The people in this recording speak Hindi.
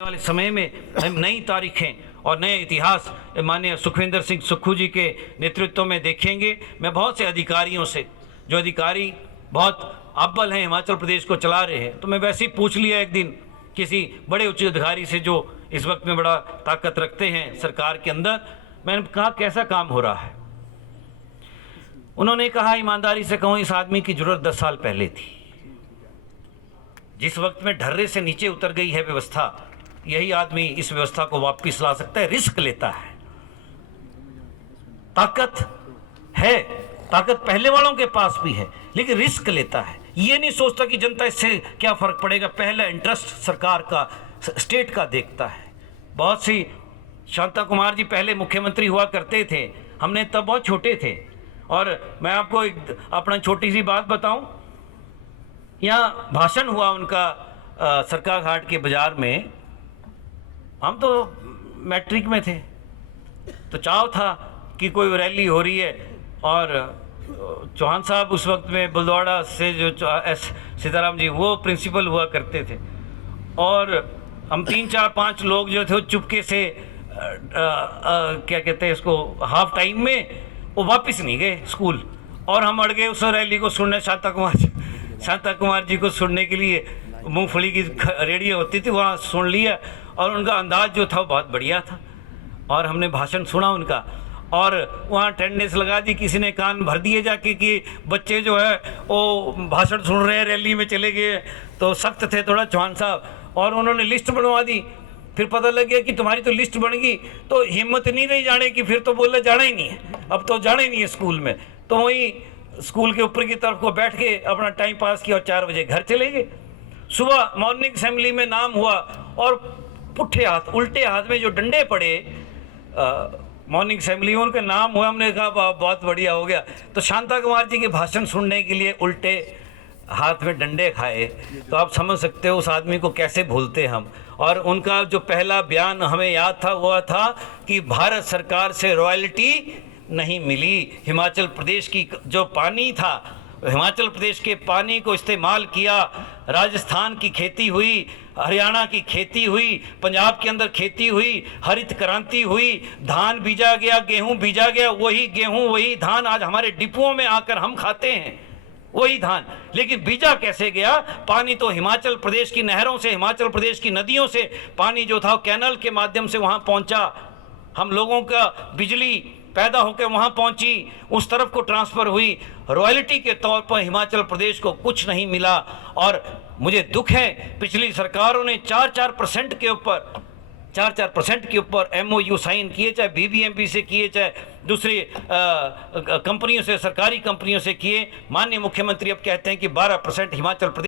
वाले समय में हम नई तारीखें और नए इतिहास माननीय सुखविंदर सिंह सुक्खू जी के नेतृत्व में देखेंगे। मैं बहुत से अधिकारियों से, जो अधिकारी बहुत अव्वल हैं, हिमाचल प्रदेश को चला रहे हैं, तो मैं वैसे ही पूछ लिया एक दिन किसी बड़े उच्च अधिकारी से जो इस वक्त में बड़ा ताकत रखते हैं सरकार के अंदर। मैंने कहा कैसा काम हो रहा है। उन्होंने कहा ईमानदारी से कहूँ, इस आदमी की जरूरत 10 साल पहले थी। जिस वक्त में ढर्रे से नीचे उतर गई है व्यवस्था, यही आदमी इस व्यवस्था को वापस ला सकता है। रिस्क लेता है, ताकत है, ताकत पहले वालों के पास भी है, लेकिन रिस्क लेता है। ये नहीं सोचता कि जनता इससे क्या फर्क पड़ेगा, पहला इंटरेस्ट सरकार का, स्टेट का देखता है। बहुत सी शांता कुमार जी पहले मुख्यमंत्री हुआ करते थे, हमने तब बहुत छोटे थे। और मैं आपको एक अपना छोटी सी बात बताऊं, यहाँ भाषण हुआ उनका सरकार घाट के बाजार में। हम तो मैट्रिक में थे, तो चाव था कि कोई रैली हो रही है, और चौहान साहब उस वक्त में बुलदवाड़ा से जो एस सीताराम जी वो प्रिंसिपल हुआ करते थे, और हम 3 4 5 लोग जो थे चुपके से क्या कहते हैं इसको, हाफ टाइम में वो वापस नहीं गए स्कूल, और हम अड़ गए उस रैली को सुनने। शांता कुमार जी को सुनने के लिए मूंगफली की रेडियो होती थी, वहाँ सुन लिया, और उनका अंदाज जो था वो बहुत बढ़िया था, और हमने भाषण सुना उनका, और वहाँ अटेंडेंस लगा दी। किसी ने कान भर दिए जाके कि बच्चे जो है वो भाषण सुन रहे हैं, रैली में चले गए। तो सख्त थे थोड़ा चौहान साहब, और उन्होंने लिस्ट बनवा दी। फिर पता लग गया कि तुम्हारी तो लिस्ट बन गई, तो हिम्मत नहीं रही जाने की। फिर तो बोले जाना ही नहीं है, अब तो जाना ही नहीं है स्कूल में। तो वहीं स्कूल के ऊपर की तरफ को बैठ के अपना टाइम पास किया, और 4 बजे घर चले गए। सुबह मॉर्निंग असेंबली में नाम हुआ, और पुट्ठे हाथ, उल्टे हाथ में जो डंडे पड़े मॉर्निंग असेंबली में, उनका नाम हुआ। हमने कहा बहुत बढ़िया हो गया। तो शांता कुमार जी के भाषण सुनने के लिए उल्टे हाथ में डंडे खाए, तो आप समझ सकते हो उस आदमी को कैसे भूलते हम। और उनका जो पहला बयान हमें याद था वो था कि भारत सरकार से रॉयल्टी नहीं मिली। हिमाचल प्रदेश की जो पानी था, हिमाचल प्रदेश के पानी को इस्तेमाल किया, राजस्थान की खेती हुई, हरियाणा की खेती हुई, पंजाब के अंदर खेती हुई, हरित क्रांति हुई, धान बीजा गया, गेहूं बीजा गया, वही गेहूं वही धान आज हमारे डिपुओं में आकर हम खाते हैं, वही धान। लेकिन बीजा कैसे गया? पानी तो हिमाचल प्रदेश की नहरों से, हिमाचल प्रदेश की नदियों से पानी जो था कैनल के माध्यम से वहाँ पहुँचा। हम लोगों का बिजली पैदा होकर वहाँ पहुँची, उस तरफ को ट्रांसफ़र हुई। रॉयल्टी के तौर पर हिमाचल प्रदेश को कुछ नहीं मिला। और मुझे दुख है, पिछली सरकारों ने 4% के ऊपर MOU साइन किए, चाहे BBMP से किए, चाहे दूसरी कंपनियों से, सरकारी कंपनियों से किए। माननीय मुख्यमंत्री अब कहते हैं कि 12% हिमाचल प्रदेश